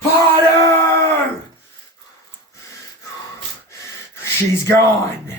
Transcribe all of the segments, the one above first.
Potter! She's gone.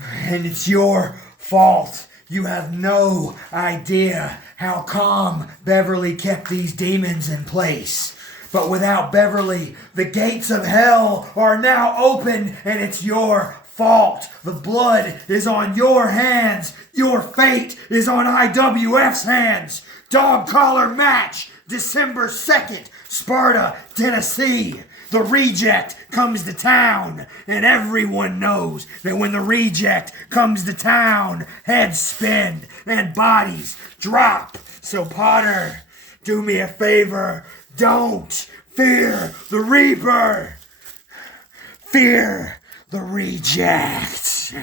And it's your fault. You have no idea how calm Beverly kept these demons in place. But without Beverly, the gates of hell are now open, and it's your fault. The blood is on your hands. Your fate is on IWF's hands. Dog collar match, December 2nd, Sparta, Tennessee. The reject comes to town, and everyone knows that when the reject comes to town, heads spin and bodies drop. So Potter, do me a favor, don't fear the Reaper. Fear the reject.